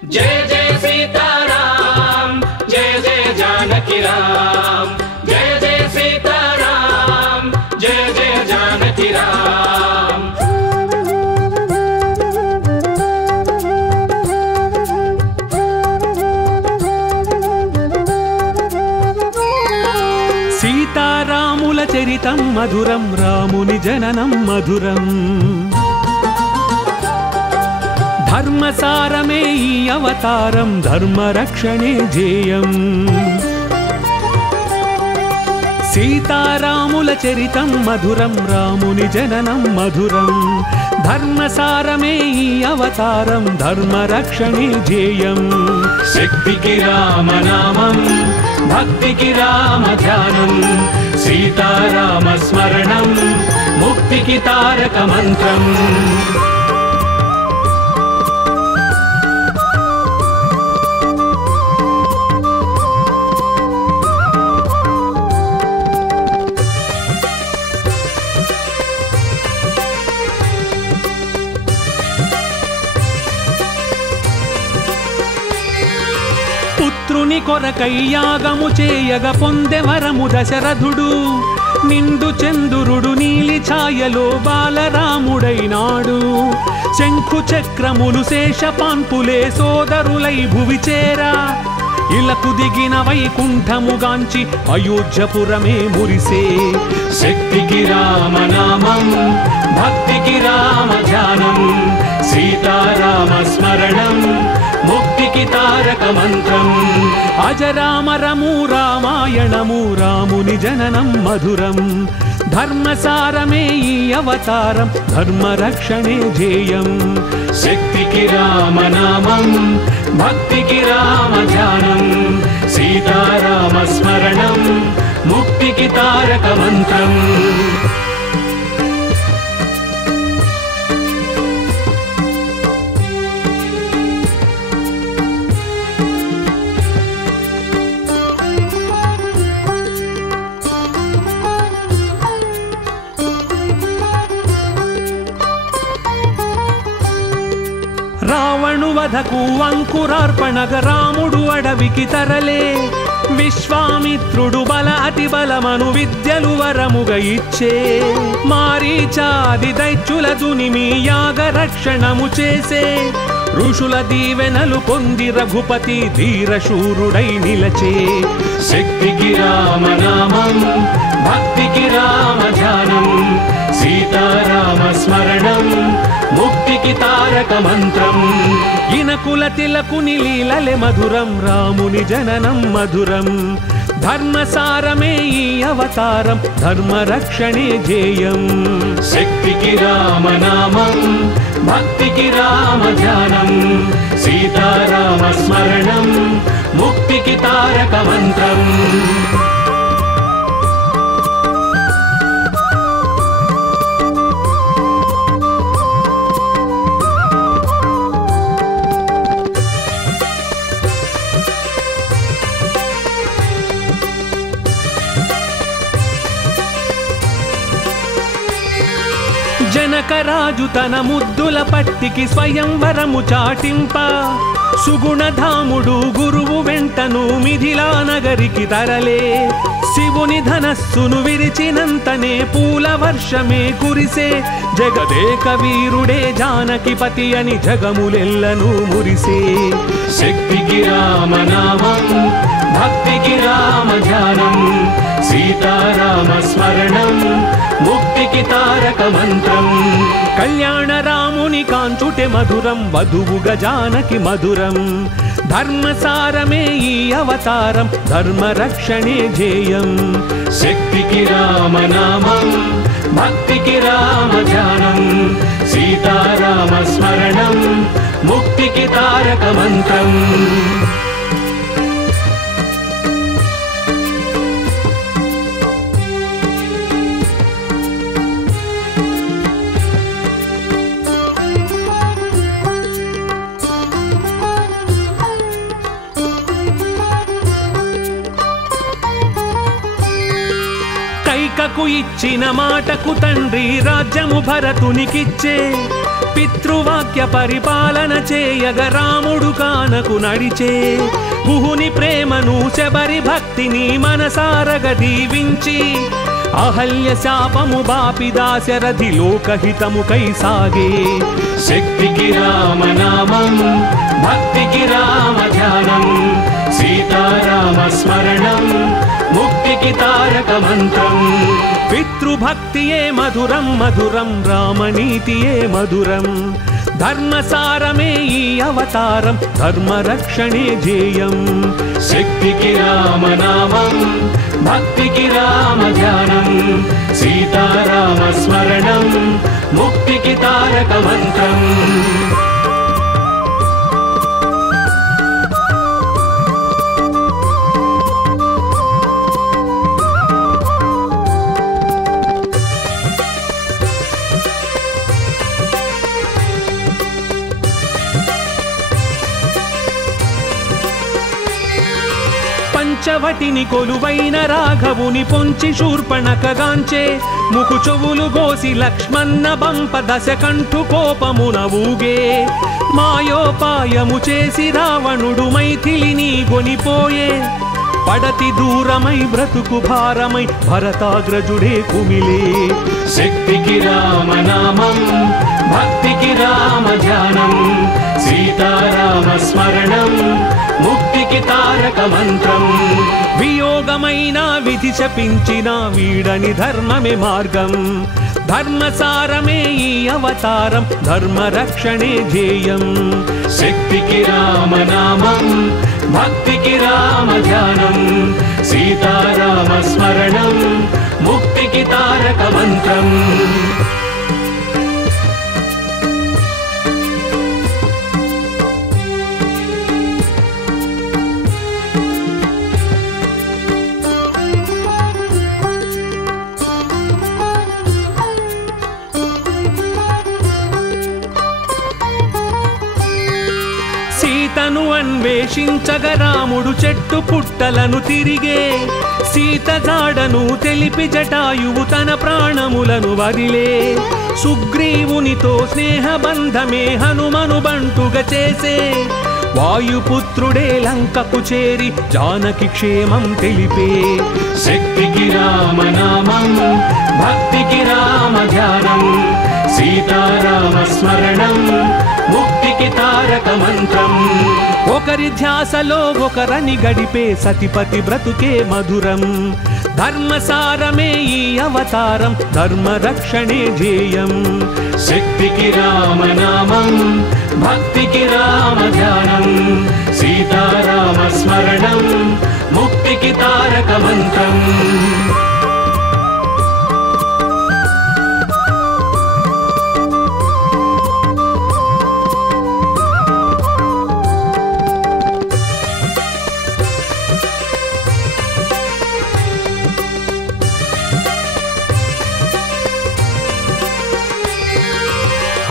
जय जय सीताराम जय जय जानकी राम जय जय सीताराम जय जय जानकी राम। सीतारामुल चरितं मधुरं रामुनि जननं मधुरं धर्मसारमे ई अवतारं धर्मरक्षणे ध्येयम्। सीतारामुल चरितं मधुरं रामुनि जननं मधुरं धर्मसारमे ई अवतारं धर्मरक्षणे ध्येयम्। शक्तिकी रामनामं भक्तिकी रामध्यानं सीतारामस्मरणं मुक्तिकी तारकमन्त्रम्। పుత్రుని కొరకై యాగము చేయగ పొందె వరము దశరథుడు నిండు చంద్రుడు నీలి ఛాయలో బాలరాముడైనాడు। శంఖు చక్రములు శేషపాన్పులే సోదరులై భువి చేరా ఇలకు దిగిన వైకుంఠముగాంచి అయోధ్యపురమే మురిసే। శక్తికి రామనామం భక్తికి రామధ్యానం సీతారామస్మరణం ముక్తికి తారకమంత్రం। అజరామరము రామాయణము రాముని జననం మధురం ధర్మసారమే ఈ అవతారం ధర్మరక్షణే ధ్యేయం। శక్తికి రామనామం భక్తికి రామధ్యానం సీతారామస్మరణం ముక్తికి తారకమంత్రం। రావణు వధకు అంకురార్పణగ రాముడు అడవికి తరలే విశ్వామిత్రుడు బల అతి బలమను విద్యలు వరముగ ఇచ్చే। మారీచాది దైత్యుల దునిమి యాగ రక్షణము చేసే ఋషుల దీవెనలు పొంది రఘుపతి ధీరశూరుడై నిలచే। శక్తికి రామనామం భక్తికి రామధ్యానం సీతారామస్మరణం ముక్తికి తారకమంత్రం। ఇనకుల తిలకుని లీలలే మధురం రాముని జననం మధురం ధర్మసారమే ఈ అవతారం ధర్మరక్షణే ధ్యేయం। శక్తికి రామనామం భక్తికి రామధ్యానం సీతారామస్మరణం ముక్తికి తారకమంత్రం। జనకరాజు తన ముద్దుల పట్టికి స్వయంవరము చాటింప సుగుణధాముడు గురువు వెంటను మిథిలా నగరికి తరలే। శివుని ధనస్సును విరిచినంతనే పూల వర్షమే కురిసే జగదేక వీరుడే జానకిపతి అని జగములెల్లను మురిసే। శక్తికి రామనామం భక్తికి రామధ్యానం సీతారామస్మరణం ముక్తికి తారకమంత్రం। కళ్యాణ రాముని కాంచుటే మధురం వధువుగా జానకి మధురం ధర్మసారమే ఈ అవతారం ధర్మరక్షణే ధ్యేయం। శక్తికి రామనామం భక్తికి రామధ్యానం సీతారామస్మరణం ముక్తికి తారకమంత్రం। కైకకు ఇచ్చిన మాటకు తండ్రి రాజ్యము భరతునికిచ్చే పితృవాక్య పరిపాలన చేయగ రాముడు కానకు నడిచే గుహుని ప్రేమను శబరి భక్తిని మనసారగ దీవించి అహల్య శాపము బాపి దాశరథి లోకహితము కై సాగే శక్తికి రామనామం భక్తికి రామ ధ్యానం సీతారామ స్మరణం ముక్తికి తారక మంత్రం పితృభక్తియే మధురం మధురం రామనీతియే మధురం ధర్మసారమే ఈ అవతారం ధర్మరక్షణే ధ్యేయం శక్తికి రామనామం భక్తికి రామ ధ్యానం సీతారామ స్మరణం ముక్తికి తారక మంత్రం పంచవటిని కొలువైన రాఘవుని పొంచి శూర్పణకగాంచే ముకు చెవులు గోసి లక్ష్మణ బంప దశకంఠు కోపమున ఊగే మాయోపాయము చేసి రావణుడు మైథిలిని గొనిపోయే పడతి దూరమై బ్రతుకు భారమై భరతాగ్రజుడే కుమిలే శక్తికి రామనామం భక్తికి రామ ధ్యానం సీతారామ స్మరణం ముక్తికి తారక మంత్రం వియోగమైన విధి శపించిన వీడని ధర్మమే మార్గం ధర్మసారమే ఈ అవతారం ధర్మరక్షణే ధ్యేయం శక్తికి రామనామం భక్తికి రామ ధ్యానం సీతారామ స్మరణం ముక్తికి తారక మంత్రం సీతను అన్వేషించగ రాముడు చెట్టు పుట్టలను తిరిగే సీత జాడను తెలిపి జటాయువు తన ప్రాణములను వదిలే సుగ్రీవునితో స్నేహబంధమే హనుమను బంటుగా చేసే వాయుపుత్రుడే లంకకు చేరి జానకి క్షేమం తెలిపే శక్తికి రామనామం భక్తికి రామ ధ్యానం సీతారామ స్మరణం ముక్తికి తారక మంత్రం ఒకరి ధ్యాసలో ఒకరని గడిపే సతిపతి బ్రతుకే మధురం ధర్మసారమే ఈ అవతారం ధర్మరక్షణే ధ్యేయం శక్తికి రామనామం భక్తికి రామ ధ్యానం సీతారామ స్మరణం ముక్తికి తారక మంత్రం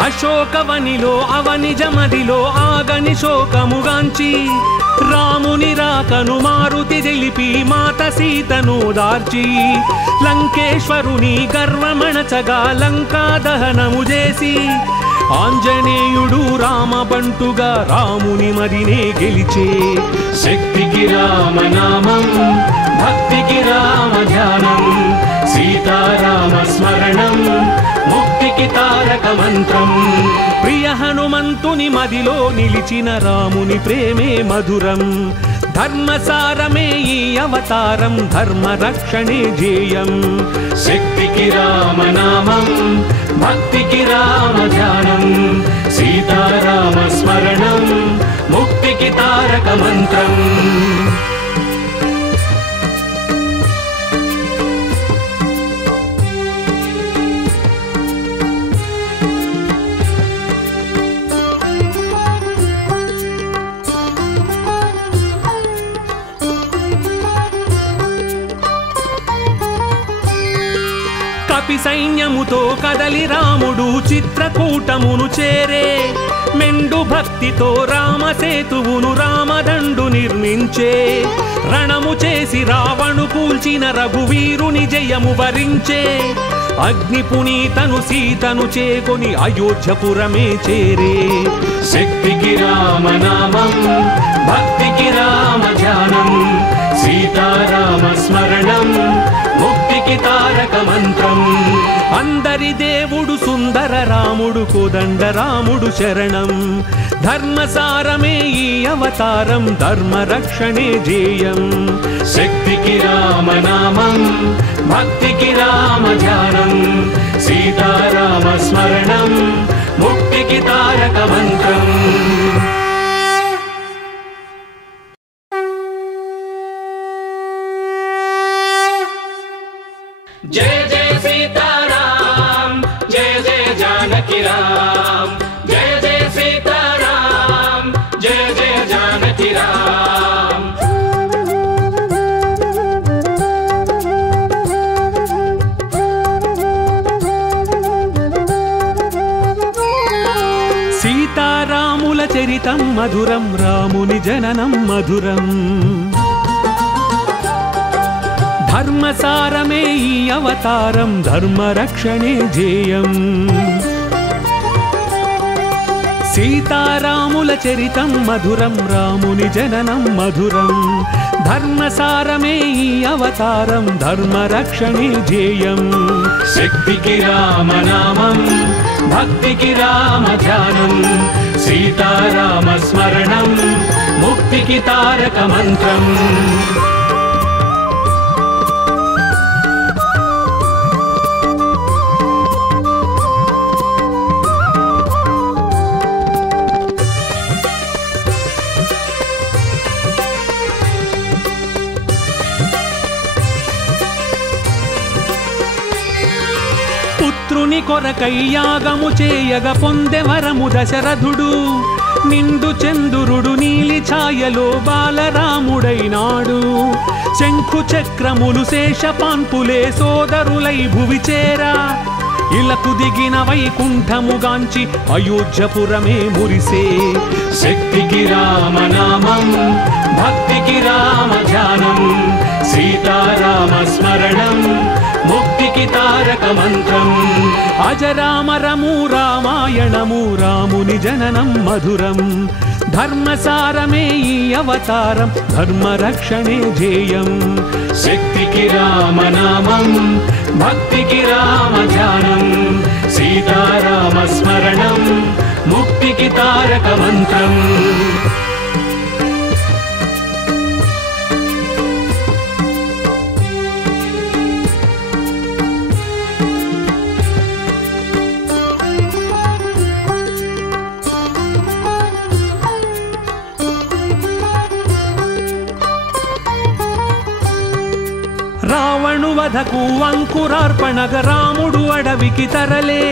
అశోకవనిలో అవనిజమదిలో ఆగని శోకముగాంచి రాముని రాకను మారుతి తెలిపి మాత సీతను దార్చి లంకేశ్వరుని గర్వమణచగా లంకా దహనము చేసి ఆంజనేయుడు రామబంటుగా రాముని మదినే గెలిచే శక్తికి రామనామం భక్తికి రామ ధ్యానం సీతారామ స్మరణం ముక్తికి తారక మంత్రం ప్రియ హనుమంతుని మదిలో నిలిచిన రాముని ప్రేమే మధురం ధర్మసారమే ఈ అవతారం ధర్మరక్షణే ధ్యేయం శక్తికి రామనామం భక్తికి రామ ధ్యానం సీతారామ స్మరణం ముక్తికి తారక మంత్రం కపి సైన్యముతో కదలి రాముడు చిత్రకూటమును చేరే మెండు భక్తితో రామసేతువును రామదండు నిర్మించే రణము చేసి రావణు కూల్చిన రఘువీరుని జయము వరించే అగ్ని పునీతను సీతను చేకొని అయోధ్యపురమే చేరే. శక్తికి రామనామం భక్తికి రామ ధ్యానం సీతారామ స్మరణం ముక్తికి తారక మంత్రం. అందరి దేవుడు సుందర రాముడు కోదండ రాముడు శరణం. ధర్మసారమే ఈ అవతారం ధర్మ రక్షణే ధ్యేయం. శక్తికి రామనామం భక్తికి రామ ధ్యానం సీతారామ స్మరణం ముక్తికి తారక మంత్రం. जय जय सीताराम जय जय जानकी राम जय जय सीताराम जय जय जानकी राम. సీతారాముల చరితం మధురం రాముని జననం మధురం. ధర్మసారమే ఈ అవతారం ధర్మ రక్షణే ధ్యేయం. సీతారాముల చరితం మధురం రాముని జననం మధురం. ధర్మసారమే ఈ అవతారం ధర్మ రక్షణే ధ్యేయం. శక్తికి రామనామం భక్తికి రామ ధ్యానం సీతారామ స్మరణం ముక్తికి తారక మంత్రం. పుత్రుని కొరకై యాగము చేయగ పొందెవరము దశరథుడు. నిండు చంద్రుడు నీలి ఛాయలో బాలరాముడైనాడు. శంఖు చక్రములు శేషపాన్పులే సోదరులై భువి చేరా. ఇలకు దిగిన వైకుంఠముగాంచి అయోధ్యపురమే మురిసే. శక్తికి రామనామం భక్తికి రామ ధ్యానం సీతారామ స్మరణం ముక్తికి తారక మంత్రం. అజరామరము రామాయణము రాముని జననం మధురం. ధర్మసారమే ఈ అవతారం ధర్మ రక్షణే ధ్యేయం. శక్తికి రామనామం భక్తికి రామ ధ్యానం సీతారామ స్మరణం ముక్తికి తారక మంత్రం. రావణు వధకు అంకురార్పణగ రాముడు అడవికి తరలే.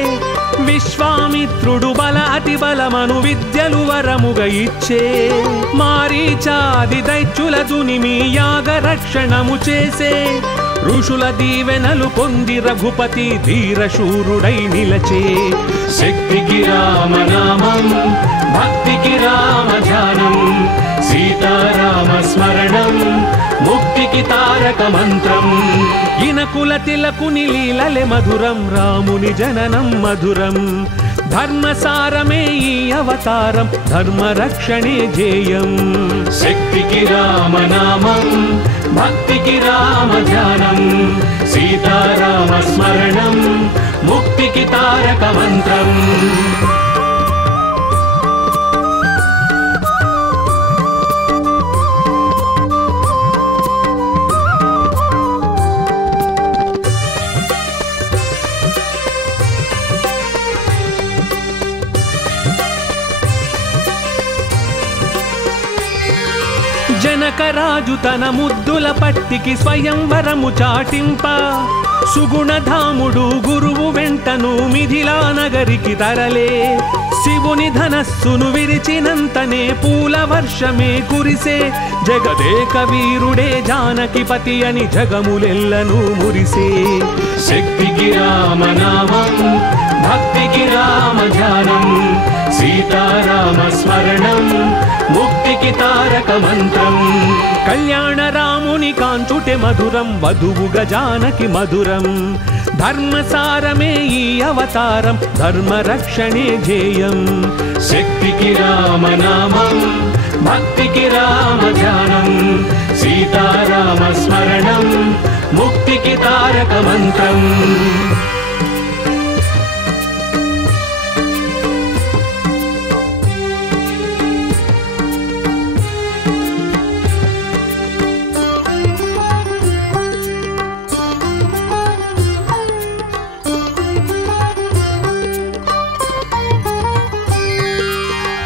విశ్వామిత్రుడు బల అతి బలమను విద్యలు వరముగ ఇచ్చే. మారీచాది దైత్యుల దునిమి యాగ రక్షణము చేసే. ఋషుల దీవెనలు పొంది రఘుపతి ధీరశూరుడై నిలచే. శక్తికి రామనామం భక్తికి రామ ధ్యానం సీతారామ స్మరణం ముక్తికి తారక మంత్రం. ఇనకుల తిలకుని లీలలే మధురం రాముని జననం మధురం. ధర్మసారమే ఈ అవతారం ధర్మ రక్షణే ధ్యేయం. శక్తికి రామనామం భక్తికి రామ ధ్యానం సీతారామ స్మరణం ముక్తికి తారక మంత్రం. జనకరాజు తన ముద్దుల పట్టికి స్వయంవరము చాటింప. సుగుణధాముడు గురువు వెంటను మిథిలా నగరికి తరలే. శివుని ధనస్సును విరిచినంతనే పూల వర్షమే కురిసే. జగదేక వీరుడే జానకిపతి అని జగములెల్లను మురిసే. శక్తికి రామనామం భక్తికి రామ ధ్యానం సీతారామ స్మరణం ముక్తికి తారక మంత్రం. కళ్యాణ రాముని కాంచుటే మధురం వధువుగా జానకి మధురం. ధర్మసారమే ఈ అవతారం ధర్మరక్షణే ధ్యేయం శక్తికి రామనామం భక్తికి రామ ధ్యానం సీతారామ స్మరణం ముక్తికి తారక మంత్రం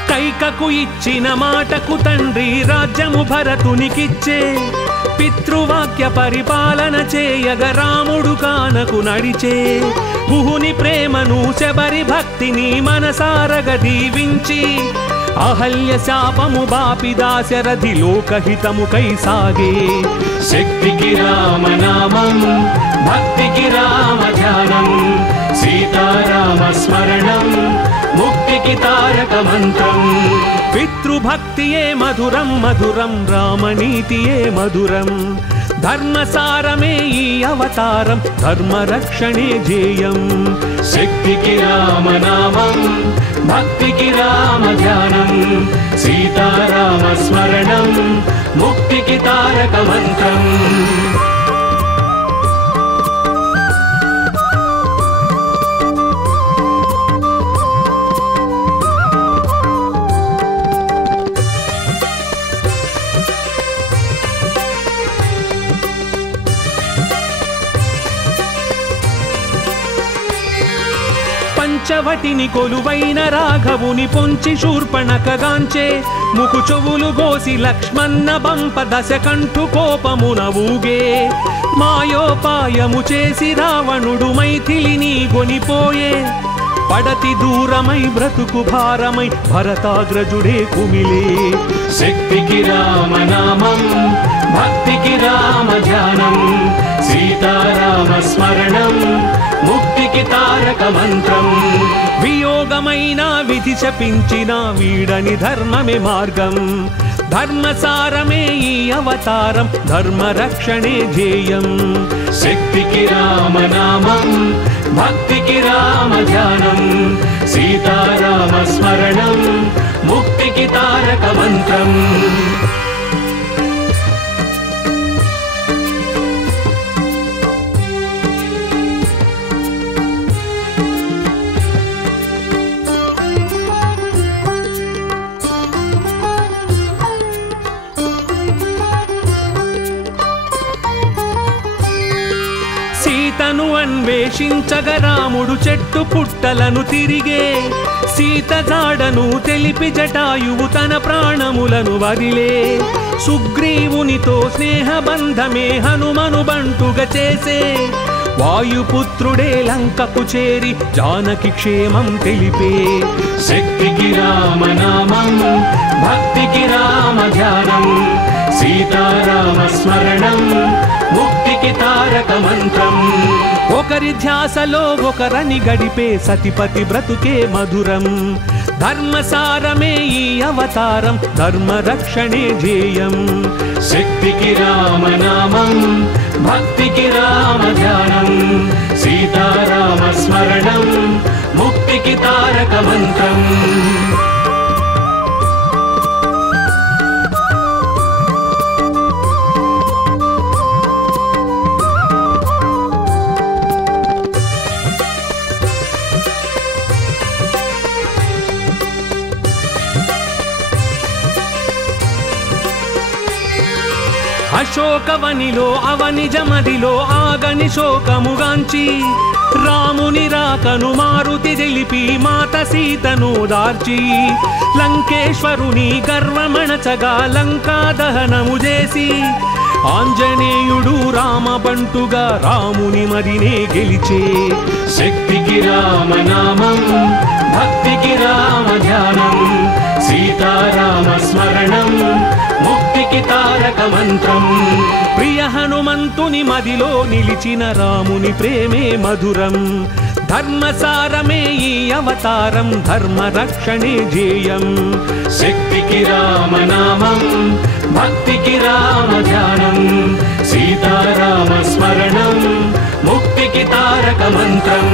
కైకకు ఇచ్చిన మాటకు తండ్రి రాజ్యము భరతునికిచ్చే పితృవాక్య పరిపాలన చేయగ రాముడు కానకు నడిచే గుహుని ప్రేమను శబరి భక్తిని మనసారగ దీవించి అహల్య శాపము బాపి దాశరథి లోకహితముకై సాగే శక్తికి రామనామం భక్తికి రామ ధ్యానం సీతారామ స్మరణం ముక్తికి తారక మంత్రం పితృభక్తియే మధురం మధురం రామనీతియే మధురం ధర్మసారమే ఈ అవతారం ధర్మరక్షణే ధ్యేయం శక్తికి రామనామం భక్తికి రామ ధ్యానం సీతారామ స్మరణం ముక్తికి తారక మంత్రం పంచవటిని కొలువైన రాఘవుని పొంచి శూర్పణకగాంచే ముకు చెవులు గోసి లక్ష్మణ బంప దశకంఠు కోపమున ఊగే మాయోపాయము చేసి రావణుడు మైథిలిని గొనిపోయే పడతి దూరమై బ్రతుకు భారమై భరతాగ్రజుడే కుమిలే శక్తికి రామనామం భక్తికి రామ ధ్యానం సీతారామ స్మరణం ముక్తికి తారక మంత్రం వియోగమైన విధి శపించిన వీడని ధర్మమే మార్గం ధర్మసారమే ఈ అవతారం ధర్మరక్షణే ధ్యేయం శక్తికి రామనామం భక్తికి రామ ధ్యానం సీతారామ స్మరణం ముక్తికి తారక మంత్రం సీతను అన్వేషించగ రాముడు చెట్టు పుట్టలను తిరిగే సీత జాడను తెలిపి జటాయువు తన ప్రాణములను వదిలే సుగ్రీవునితో స్నేహబంధమే హనుమను బంటుగా చేసే వాయుపుత్రుడే లంకకు చేరి జానకి క్షేమం తెలిపే శక్తికి రామనామం భక్తికి రామ ధ్యానం సీతారామ స్మరణం ముక్తికి తారక మంత్రం ఒకరి ధ్యాసలో ఒకరని గడిపే సతిపతి బ్రతుకే మధురం ధర్మసారమే ఈ అవతారం ధర్మరక్షణే ధ్యేయం శక్తికి రామనామం భక్తికి రామ ధ్యానం సీతారామ స్మరణం ముక్తికి తారక మంత్రం అశోకవనిలో అవనిజమదిలో ఆగని శోకముగాంచి రాముని రాకను మారుతి తెలిపి మాత సీతను దార్చి లంకేశ్వరుని గర్వమణచగా లంకా దహనము చేసి ఆంజనేయుడు రామబంటుగా రాముని మదినే గెలిచే శక్తికి రామనామం భక్తికి రామ ధ్యానం సీతారామ స్మరణం ముక్తికి తారక మంత్రం ప్రియ హనుమంతుని మదిలో నిలిచిన రాముని ప్రేమే మధురం ధర్మసారమే ఈ అవతారం ధర్మరక్షణే ధ్యేయం శక్తికి రామనామం భక్తికి రామ ధ్యానం సీతారామ స్మరణం ముక్తికి తారక మంత్రం.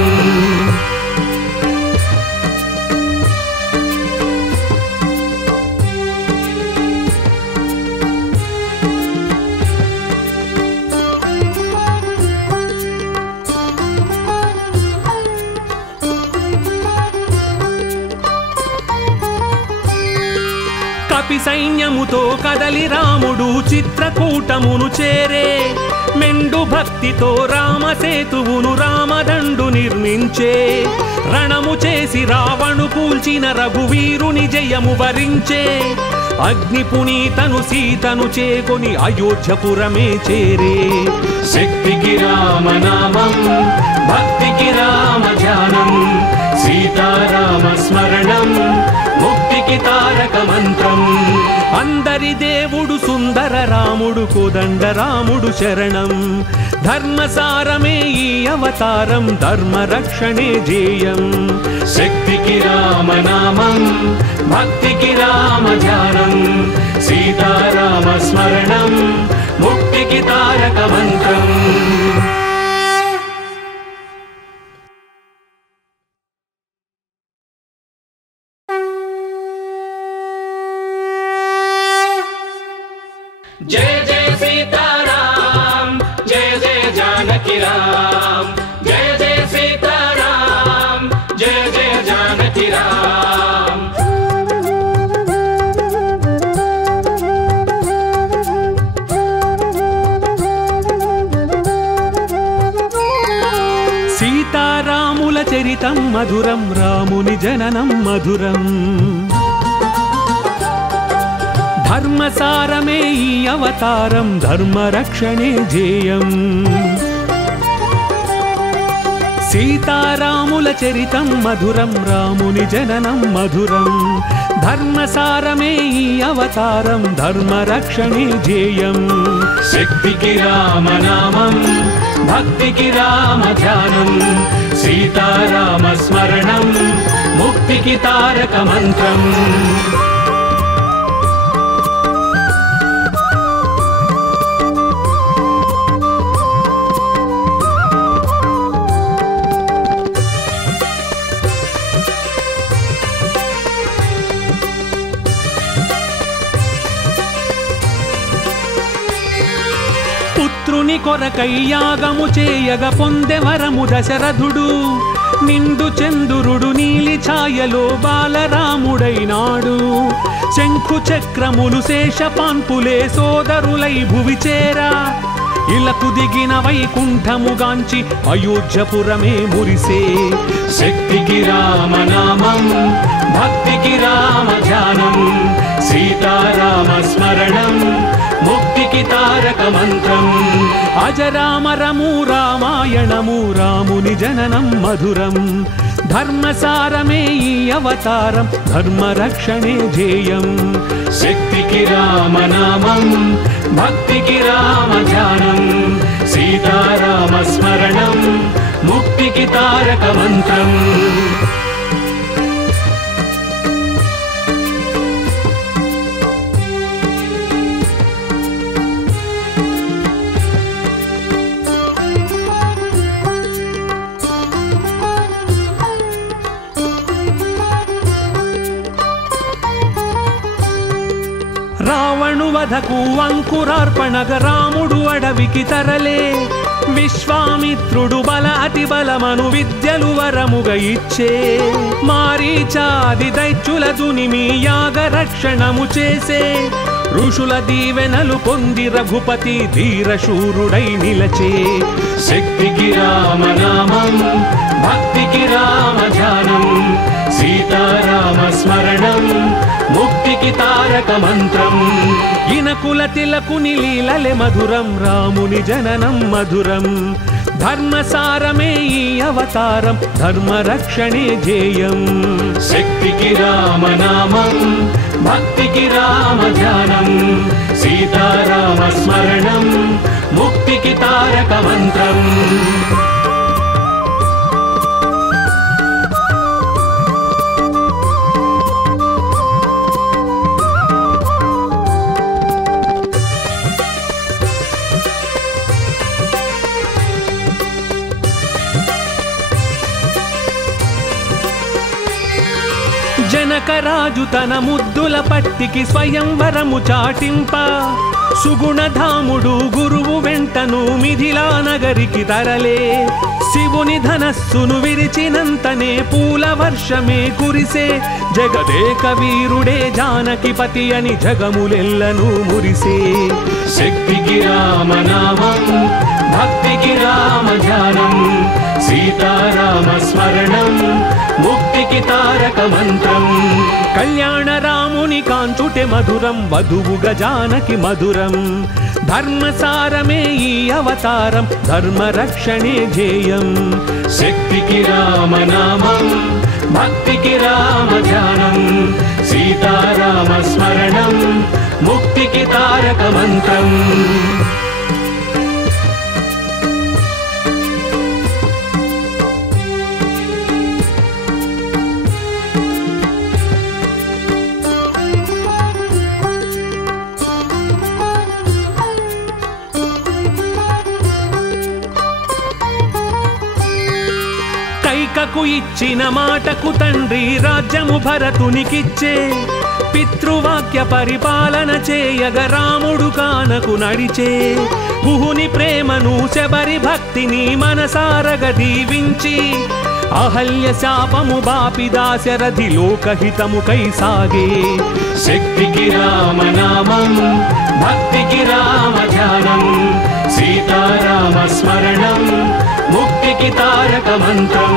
కపి సైన్యముతో కదలి రాముడు చిత్రకూటమును చేరే, మెండు భక్తితో రామసేతువును రామదండు నిర్మించే, రణము చేసి రావణు కూల్చిన రఘువీరుని జయము వరించే, అగ్ని పునీతను సీతను చేకొని అయోధ్యపురమే చేరే. శక్తికి రామనామం, భక్తికి రామ ధ్యానం, సీతారామ స్మరణం, ముక్తికి తారక మంత్రం. అందరి దేవుడు సుందర రాముడు కోదండ రాముడు శరణం, ధర్మసారమే ఈ అవతారం, ధర్మ రక్షణే జేయం. శక్తికి రామనామం, భక్తికి రామ ధ్యానం, సీతారామ స్మరణం, ముక్తికి తారక మంత్రం. जय जय सीताराम, जय जय जानकी राम, जय जय सीताराम, जय जय जानकी राम. సీతారాముల చరితం మధురం, రాముని జననం మధురం, ధర్మసారమే ఈ అవతారం, ధర్మ రక్షణే జేయం. సీతారాముల చరితం మధురం, రాముని జననం మధురం, ధర్మసారమే ఈ అవతారం, ధర్మ రక్షణే జేయం. శక్తికి రామనామం, భక్తికి రామ ధ్యానం, సీతారామ స్మరణం, ముక్తికి తారక మంత్రం. పుత్రుని కొరకై యాగము చేయగ పొందె వరము దశరథుడు, నిండు చంద్రుడు నీలి ఛాయలో బాలరాముడైనాడు. శంఖు చక్రములు శేషపాన్పులే సోదరులై భువి చేరా, ఇలకు దిగిన వైకుంఠముగాంచి అయోధ్యపురమే మురిసే. శక్తికి రామనామం, భక్తికి రామ ధ్యానం, సీతారామ స్మరణం, ముక్తికి తారక మంత్రం. అజరామరము రామాయణము, రాముని జననం మధురం, ధర్మసారమే ఈ అవతారం, ధర్మ రక్షణే జేయం. శక్తికి రామనామం, భక్తికి రామ ధ్యానం, సీతారామ స్మరణం, ముక్తికి తారక మంత్రం. రావణు వధకు అంకురార్పణగ రాముడు అడవికి తరలే, విశ్వామిత్రుడు బల అతి బలమను విద్యలు వరముగ ఇచ్చే, మారీచాది దైత్యుల దునిమి యాగ రక్షణము చేసే, ఋషుల దీవెనలు పొంది రఘుపతి ధీరశూరుడై నిలచే. శక్తికి రామనామం, భక్తికి రామ ధ్యానం, సీతారామ స్మరణం, ముక్తికి తారక మంత్రం. ఇనకుల తిలకుని లీలలే మధురం, రాముని జననం మధురం, ధర్మసారమే ఈ అవతారం, ధర్మ రక్షణే జేయం. శక్తికి రామనామం, భక్తికి రామ ధ్యానం, సీతారామ స్మరణం, ముక్తికి తారక మంత్రం. జనకరాజు తన ముద్దుల పట్టికి స్వయంవరము చాటింప సుగుణధాముడు గురువు వెంటను మిథిలా నగరికి తరలే శివుని ధనస్సును విరిచినంతనే పూల వర్షమే కురిసే జగదేక వీరుడే జానకిపతి అని జగములెల్లను మురిసే శక్తికి రామనామం భక్తికి రామ ధ్యానం సీతారామ స్మరణం ముక్తికి తారక మంత్రం కళ్యాణ రాముని కాంచుటే మధురం వధువుగా జానకి మధురం ధర్మసారమే ఈ అవతారం ధర్మ రక్షణే ధ్యేయం శక్తికి రామనామం భక్తికి రామ ధ్యానం సీతారామ స్మరణం ముక్తికి తారక మంత్రం కైకకు ఇచ్చిన మాటకు తండ్రి రాజ్యము భరతునికిచ్చే పితృవాక్య పరిపాలన చేయగ రాముడు కానకు నడిచే గుహుని ప్రేమను శబరి భక్తిని మనసారగ దీవించి అహల్య శాపము బాపి దాశరథి లోకహితము కై సాగే శక్తికి రామనామం భక్తికి రామ ధ్యానం సీతారామ స్మరణం ముక్తికి తారక మంత్రం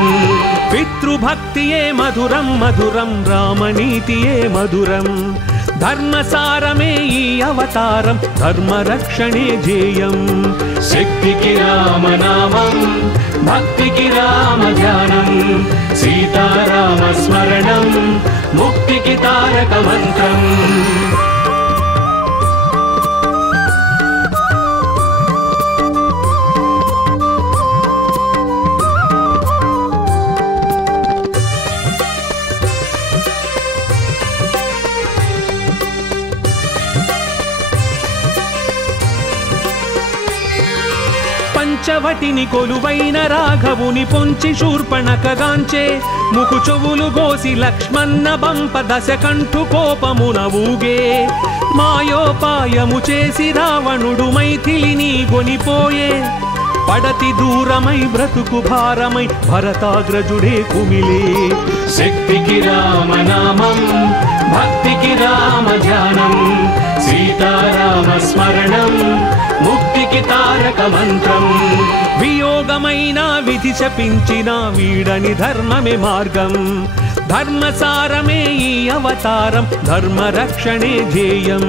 పితృభక్తియే మధురం మధురం రామనీతియే మధురం ధర్మసారమే ఈ అవతారం ధర్మ రక్షణే ధ్యేయం శక్తికి రామనామం భక్తికి రామ ధ్యానం సీతారామ స్మరణం ముక్తికి తారక మంత్రం పంచవటిని కొలువైన రాఘవుని పొంచి శూర్పణకగాంచే ముకు చెవులు గోసి లక్ష్మణ బంప దశకంఠు కోపమున ఊగే మాయోపాయము చేసి రావణుడు మైథిలిని గొనిపోయే పడతి దూరమై బ్రతుకు భారమై భరతాగ్రజుడే కుమిలే శక్తికి రామనామం భక్తికి రామ ధ్యానం సీతారామ స్మరణం ముక్తికి తారక మంత్రం వియోగమైన విధి శపించిన వీడని ధర్మమే మార్గం ధర్మసారమే ఈ అవతారం ధర్మ రక్షణే ధ్యేయం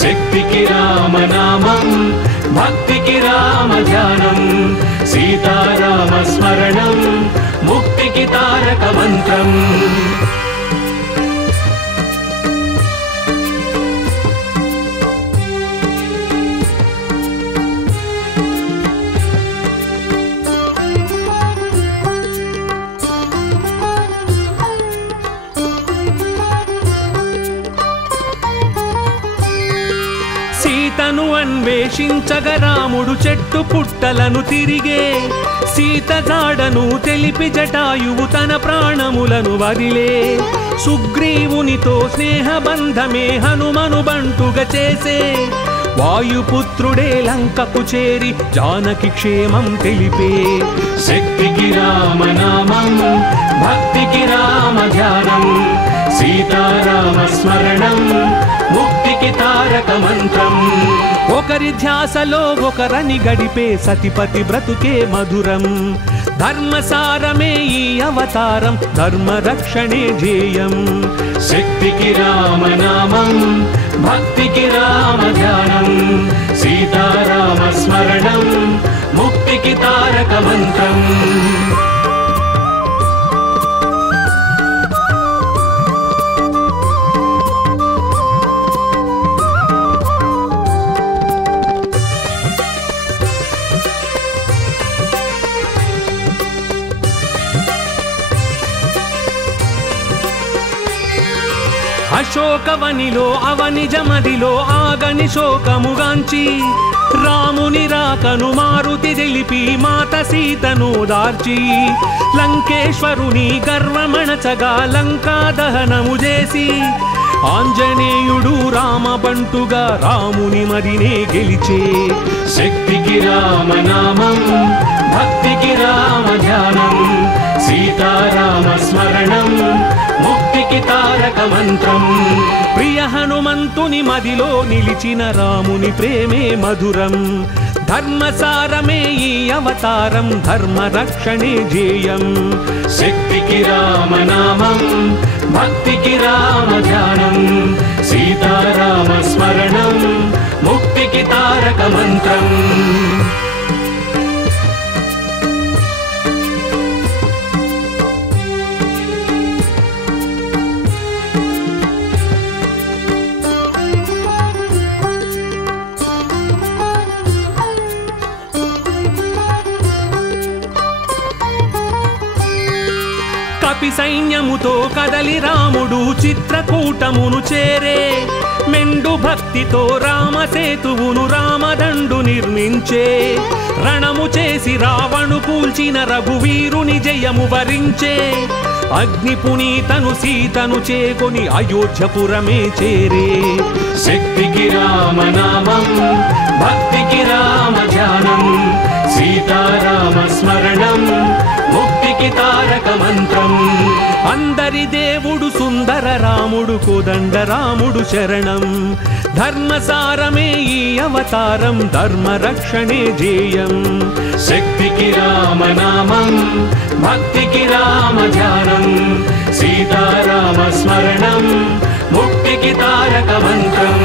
శక్తికి రామనామం భక్తికి రామ ధ్యానం సీతారామ స్మరణం ముక్తికి తారక మంత్రం సీతను అన్వేషించగ రాముడు చెట్టు పుట్టలను తిరిగే సీత జాడను తెలిపి జటాయువు తన ప్రాణములను వదిలే సుగ్రీవునితో స్నేహబంధమే హనుమను బంటుగా చేసే వాయుపుత్రుడే లంకకు చేరి జానకి క్షేమం తెలిపే శక్తికి రామనామం భక్తికి రామ ధ్యానం సీతారామ స్మరణం ముక్తికి తారక మంత్రం ఒకరి ధ్యాసలో ఒకరని గడిపే సతిపతి బ్రతుకే మధురం ధర్మసారమే ఈ అవతారం ధర్మ రక్షణే ధ్యేయం శక్తికి రామనామం భక్తికి రామ ధ్యానం సీతారామ స్మరణం ముక్తికి తారక మంత్రం అశోకవనిలో అవనిజమదిలో ఆగని శోకముగాంచి రాముని రాకను మారుతి తెలిపి మాత సీతను దార్చి లంకేశ్వరుని గర్వమణచగా లంకా దహనము చేసి ఆంజనేయుడు రామబంటుగా రాముని మదినే గెలిచే శక్తికి రామనామం భక్తికి రామ ధ్యానం సీతారామ స్మరణం ముక్తికి తారక మంత్రం ప్రియ హనుమంతుని మదిలో నిలిచిన రాముని ప్రేమే మధురం ధర్మసారమే ఈ అవతారం ధర్మ రక్షణే ధ్యేయం శక్తికి రామనామం భక్తికి రామ ధ్యానం సీతారామ స్మరణం ముక్తికి తారక మంత్రం కపి సైన్యముతో కదలి రాముడు చిత్రకూటమును చేరే మెండు భక్తితో రామసేతువును రామదండు నిర్మించే రణము చేసి రావణు కూల్చిన రఘువీరుని జయము వరించే అగ్ని పునీతను సీతను చేకొని అయోధ్యపురమే చేరే శక్తికి రామనామం భక్తికి రామ ధ్యానం సీతారామ స్మరణం ముక్తికి తారక మంత్రం అందరి దేవుడు సుందర రాముడు కోదండ రాముడు శరణం ధర్మసారమే ఈ అవతారం ధర్మ రక్షణే ధ్యేయం శక్తికి రామనామం భక్తికి రామ ధ్యానం సీతారామ స్మరణం ముక్తికి తారక మంత్రం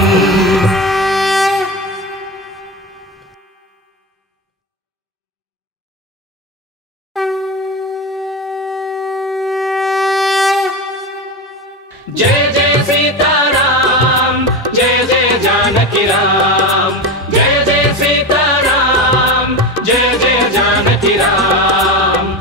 जय जय सीताराम जय जय जानकी राम जय जय सीताराम जय जय जानकी राम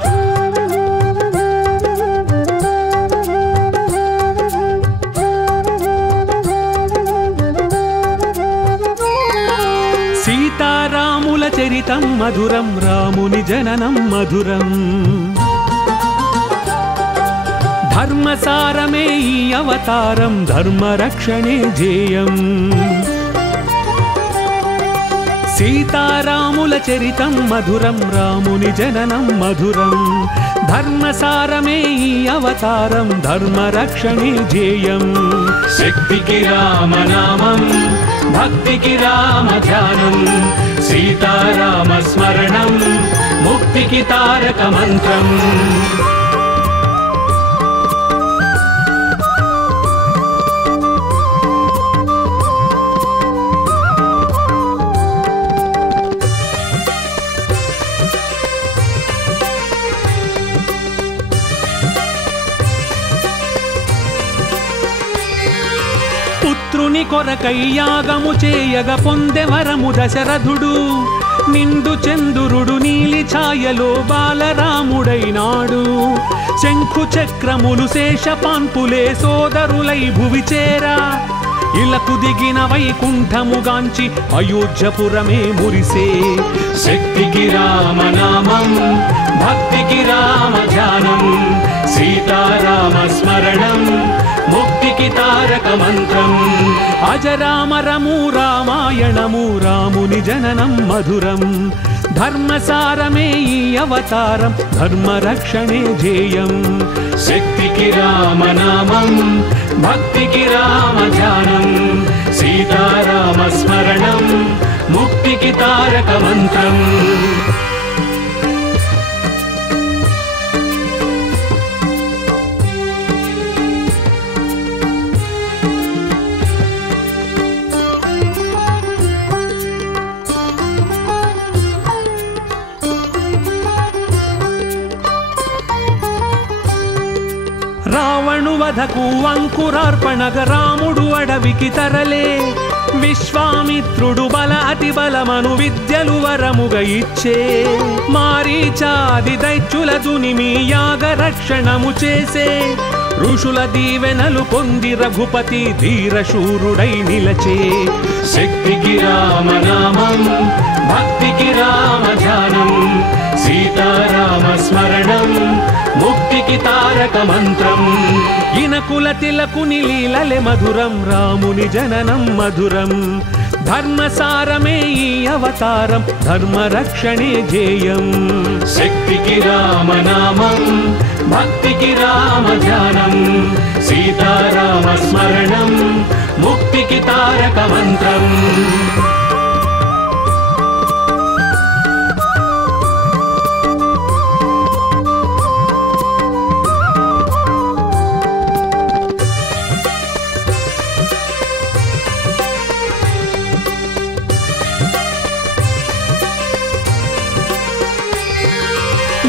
సీతారాముల చరితం మధురం రాముని జననం మధురం ధర్మసారమే ఈ అవతారం ధర్మ రక్షణే ధ్యేయం సీతారాముల చరితం మధురం రాముని జననం మధురం ధర్మసారమే ఈ అవతారం ధర్మ రక్షణే ధ్యేయం శక్తికి రామనామం భక్తికి రామ ధ్యానం సీతారామ స్మరణం ముక్తికి తారక మంత్రం పుత్రుని కొరకై యాగము చేయగ పొందెవరము దశరథుడు నిండు చంద్రుడు నీలి ఛాయలో బాలరాముడైనాడు శంఖు చక్రములు శేషపాన్పులే సోదరులై భువి చేరా ఇలకు దిగిన వైకుంఠముగాంచి అయోధ్యపురమే మురిసే శక్తికి రామనామం భక్తికి రామ ధ్యానం సీతారామ స్మరణం ముక్తికి తారక మంత్రం అజరామరము రామాయణము రాముని జననం మధురం ధర్మసారమే ఈ అవతారం ధర్మ రక్షణే ధ్యేయం శక్తికి రామనామం భక్తికి రామ ధ్యానం సీతారామ స్మరణం ముక్తికి తారక మంత్రం రావణు వధకు అంకురార్పణగ రాముడు అడవికి తరలే విశ్వామిత్రుడు బల అతి బలమను విద్యలు వరముగ ఇచ్చే మారీచాది దైత్యుల దునిమి యాగ రక్షణము చేసే ఋషుల దీవెనలు పొంది రఘుపతి ధీరశూరుడై నిలచే. శక్తికి రామనామం, భక్తికి రామ ధ్యానం, సీతారామ స్మరణం, ముక్తికి తారక మంత్రం. ఇనకుల తిలకుని లీలలే మధురం, రాముని జననం మధురం. ధర్మసారమే ఈ అవతారం, ధర్మరక్షణే ధ్యేయం. శక్తికి రామనామం, భక్తికి రామ ధ్యానం, సీతారామ స్మరణం, ముక్తికి తారక మంత్రం.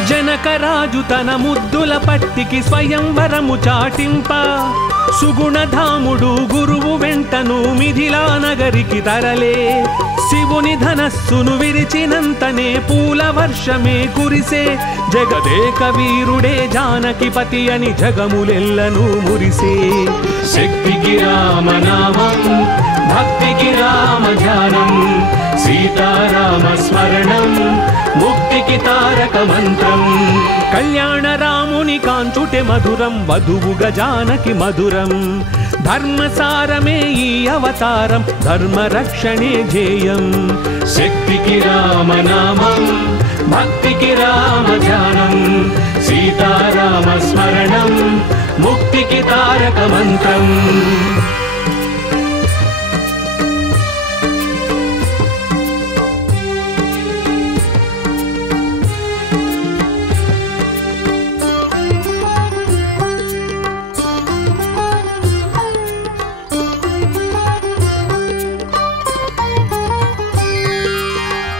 జనకరాజు తన ముద్దుల పట్టికి స్వయంవరము చాటింప, సుగుణధాముడు గురువు వెంటను మిథిలా నగరికి తరలే. శివుని ధనస్సును విరిచినంతనే పూల వర్షమే కురిసే. జగదేక వీరుడే జానకిపతి అని జగములెల్లను మురిసే. శక్తికి రామనామం, భక్తికి రామ ధ్యానం, సీతారామ స్మరణం, ముక్తికి తారక మంత్రం. కళ్యాణ రాముని కాంచుటే మధురం, వధువుగా జానకి మధురం. ధర్మసారమే ఈ అవతారం, ధర్మరక్షణే ధ్యేయం. శక్తికి రామనామం, భక్తికి రామ ధ్యానం, సీతారామ స్మరణం, ముక్తికి తారక మంత్రం.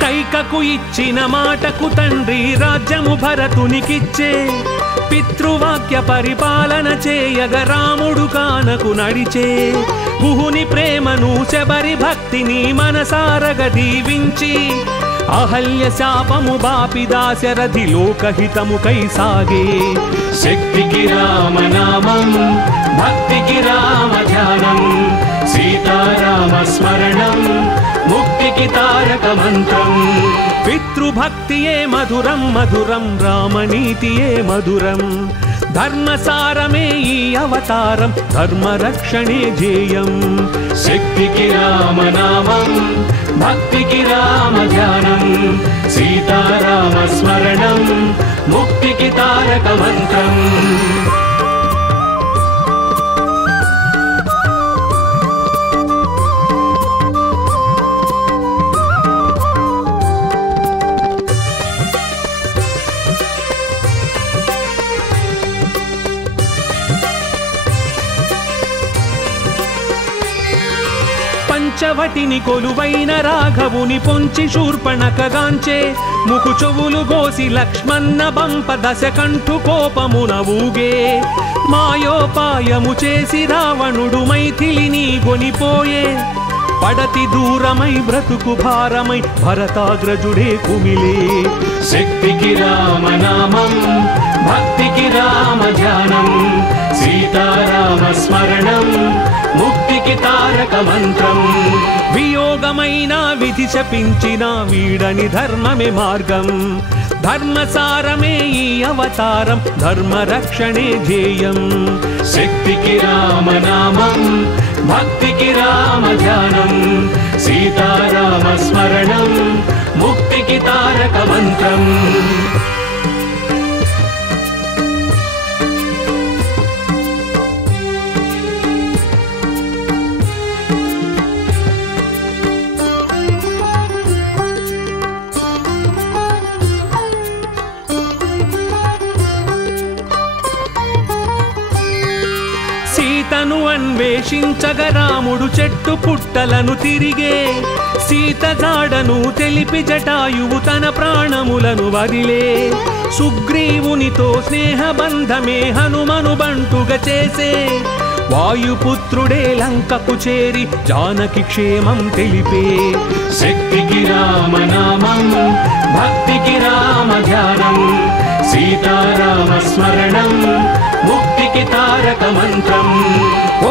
కైకకు ఇచ్చిన మాటకు తండ్రి రాజ్యము భరతునికిచ్చే. పితృవాక్య పరిపాలన చేయగ రాముడు కానకు నడిచే. గుహుని ప్రేమను శబరి భక్తిని మనసారగ దీవించి, అహల్య శాపము బాపి దాశరథి లోకహితము కై సాగే. శక్తికి రామనామం, భక్తికి రామ ధ్యానం, సీతారామ స్మరణం, ముక్తికి తారక మంత్రం. పితృభక్తియే మధురం మధురం, రామనీతియే మధురం. ధర్మసారమే ఈ అవతారం, ధర్మరక్షణే ధ్యేయం. శక్తికి రామనామం, భక్తికి రామ ధ్యానం, సీతారామ స్మరణం, ముక్తికి తారక మంత్రం. పంచవటిని కొలువైన రాఘవుని పొంచి శూర్పణకగాంచే. ముకు చెవులు గోసి లక్ష్మణ బంప దశకంఠు కోపమున ఊగే. మాయోపాయము చేసి రావణుడు మైథిలిని కొనిపోయే. పడతి దూరమై బ్రతుకు భారమై భరతాగ్రజుడే కుమిలే. శక్తికి రామనామం, భక్తికి రామ ధ్యానం, సీతారామ స్మరణం, ముక్తికి తారక మంత్రం. వియోగమైన విధి శపించిన వీడని ధర్మమే మార్గం. ధర్మసారమే ఈ అవతారం, ధర్మరక్షణే ధ్యేయం. శక్తికి రామనామం, భక్తికి రామ ధ్యానం, సీతారామ స్మరణం, ముక్తికి తారక మంత్రం. సీతను అన్వేషించగ రాముడు చెట్టు పుట్టలను తిరిగే. సీత జాడను తెలిపి జటాయువు తన ప్రాణములను వదిలే. సుగ్రీవునితో స్నేహబంధమే హనుమను బంటుగా చేసే. వాయుపుత్రుడే లంకకు చేరి జానకి క్షేమం తెలిపే. శక్తికి రామనామం, భక్తికి రామ ధ్యానం, సీతారామ స్మరణం, ముక్తికి ముక్తికి తారక మంత్రం.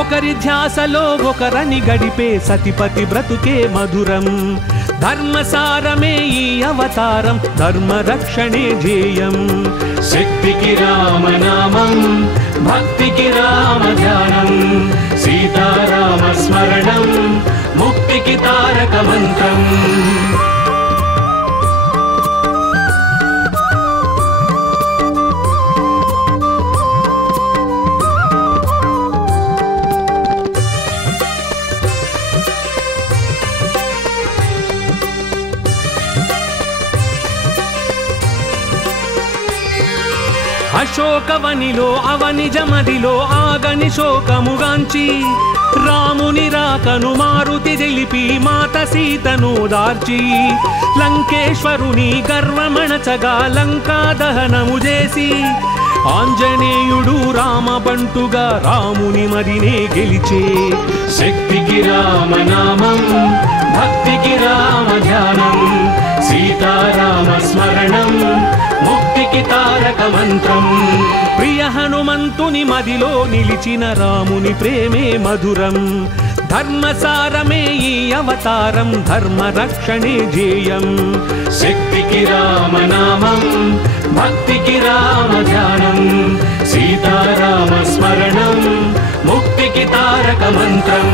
ఒకరి ధ్యాసలో ఒకరని గడిపే సతిపతి బ్రతుకే మధురం. ధర్మసారమే ఈ అవతారం, ధర్మ రక్షణే ధ్యేయం. శక్తికి రామనామం, భక్తికి రామ ధ్యానం, సీతారామ స్మరణం, ముక్తికి తారక మంత్రం. అశోకవనిలో అవనిజమదిలో ఆగని శోకముగాంచి రాముని రాకను మారుతి తెలిపి మాత సీతను దార్చి లంకేశ్వరుని గర్వమణచగా లంకా దహనము చేసి ఆంజనేయుడు రామబంటుగా రాముని మదినే గెలిచే. శక్తికి రామనామం, భక్తికి రామ ధ్యానం, సీతారామ స్మరణం, ముక్తికి తారక మంత్రం. ప్రియ హనుమంతుని మదిలో నిలిచిన రాముని ప్రేమే మధురం. ధర్మసారమే ఈ అవతారం, ధర్మ రక్షణే ధ్యేయం. శక్తికి రామనామం, భక్తికి రామ ధ్యానం, సీతారామ స్మరణం, ముక్తికి తారక మంత్రం.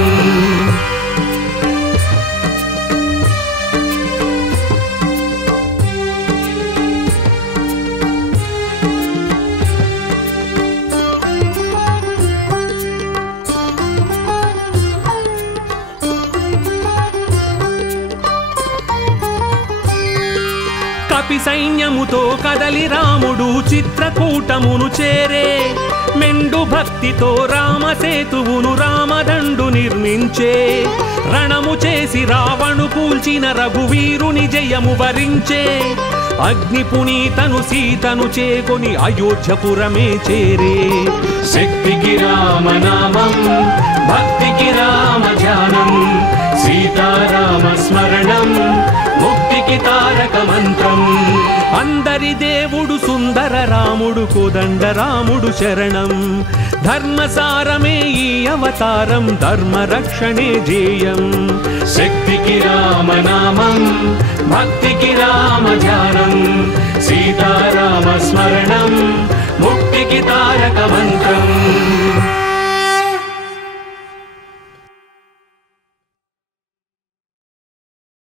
కపి సైన్యముతో కదలి రాముడు చిత్రకూటమును చేరే. మెండు భక్తితో రామసేతువును రామదండు నిర్మించే. రణము చేసి రావణు కూల్చిన రఘువీరుని జయము వరించే. అగ్ని పునీతను సీతను చేకొని అయోధ్యపురమే చేరే. శక్తికి రామనామం, భక్తికి రామ ధ్యానం, సీతారామ స్మరణం, ముక్తికి తారక మంత్రం. అందరి దేవుడు సుందర రాముడు కోదండ రాముడు శరణం. ధర్మసారమే ఈ అవతారం, ధర్మ రక్షణే ధ్యేయం. శక్తికి రామనామం, భక్తికి రామ ధ్యానం, సీతారామ స్మరణం, ముక్తికి తారక మంత్రం.